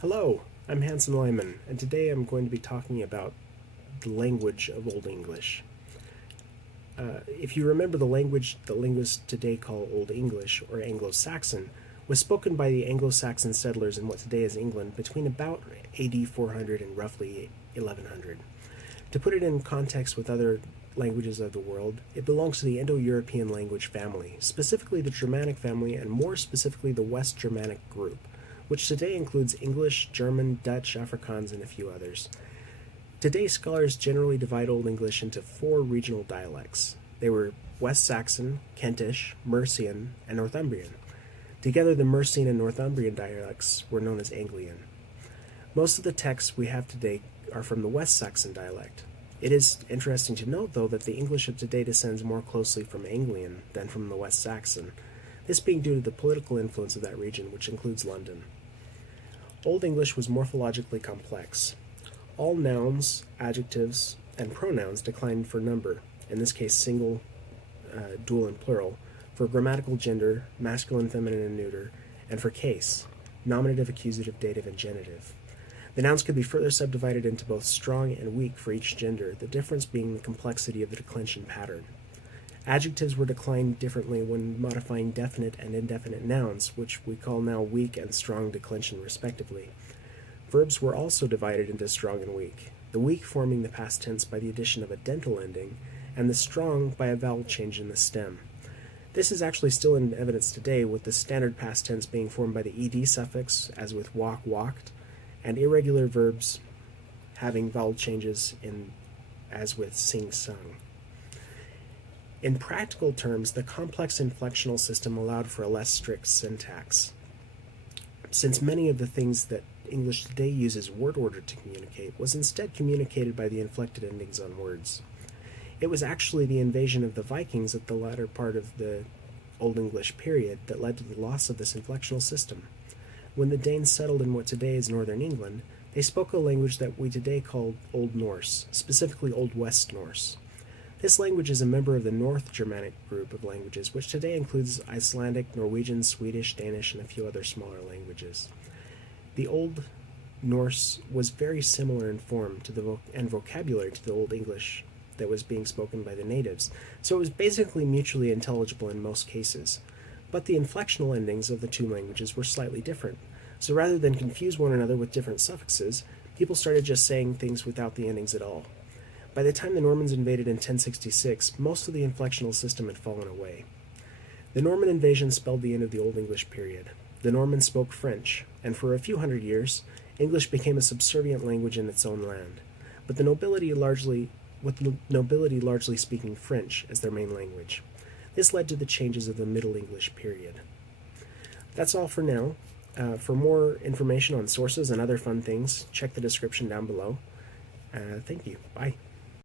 Hello, I'm Hanson Lyman, and today I'm going to be talking about the language of Old English. If you remember, the language that linguists today call Old English, or Anglo-Saxon, was spoken by the Anglo-Saxon settlers in what today is England between about AD 400 and roughly 1100. To put it in context with other languages of the world, it belongs to the Indo-European language family, specifically the Germanic family, and more specifically the West Germanic group, which today includes English, German, Dutch, Afrikaans, and a few others. Today, scholars generally divide Old English into four regional dialects. They were West Saxon, Kentish, Mercian, and Northumbrian. Together, the Mercian and Northumbrian dialects were known as Anglian. Most of the texts we have today are from the West Saxon dialect. It is interesting to note, though, that the English of today descends more closely from Anglian than from the West Saxon, this being due to the political influence of that region, which includes London. Old English was morphologically complex. All nouns, adjectives, and pronouns declined for number, in this case single, dual, and plural, for grammatical gender, masculine, feminine, and neuter, and for case, nominative, accusative, dative, and genitive. The nouns could be further subdivided into both strong and weak for each gender, the difference being the complexity of the declension pattern. Adjectives were declined differently when modifying definite and indefinite nouns, which we call now weak and strong declension respectively. Verbs were also divided into strong and weak, the weak forming the past tense by the addition of a dental ending, and the strong by a vowel change in the stem. This is actually still in evidence today, with the standard past tense being formed by the ed suffix, as with walk, walked, and irregular verbs having vowel changes as with sing, sung. In practical terms, the complex inflectional system allowed for a less strict syntax. Since many of the things that English today uses word order to communicate was instead communicated by the inflected endings on words. It was actually the invasion of the Vikings at the latter part of the Old English period that led to the loss of this inflectional system. When the Danes settled in what today is northern England, they spoke a language that we today call Old Norse, specifically Old West Norse. This language is a member of the North Germanic group of languages, which today includes Icelandic, Norwegian, Swedish, Danish, and a few other smaller languages. The Old Norse was very similar in form to and vocabulary to the Old English that was being spoken by the natives, so it was basically mutually intelligible in most cases. But the inflectional endings of the two languages were slightly different, so rather than confuse one another with different suffixes, people started just saying things without the endings at all. By the time the Normans invaded in 1066, most of the inflectional system had fallen away. The Norman invasion spelled the end of the Old English period. The Normans spoke French, and for a few hundred years, English became a subservient language in its own land, with the nobility largely speaking French as their main language. This led to the changes of the Middle English period. That's all for now. For more information on sources and other fun things, check the description down below. Thank you. Bye.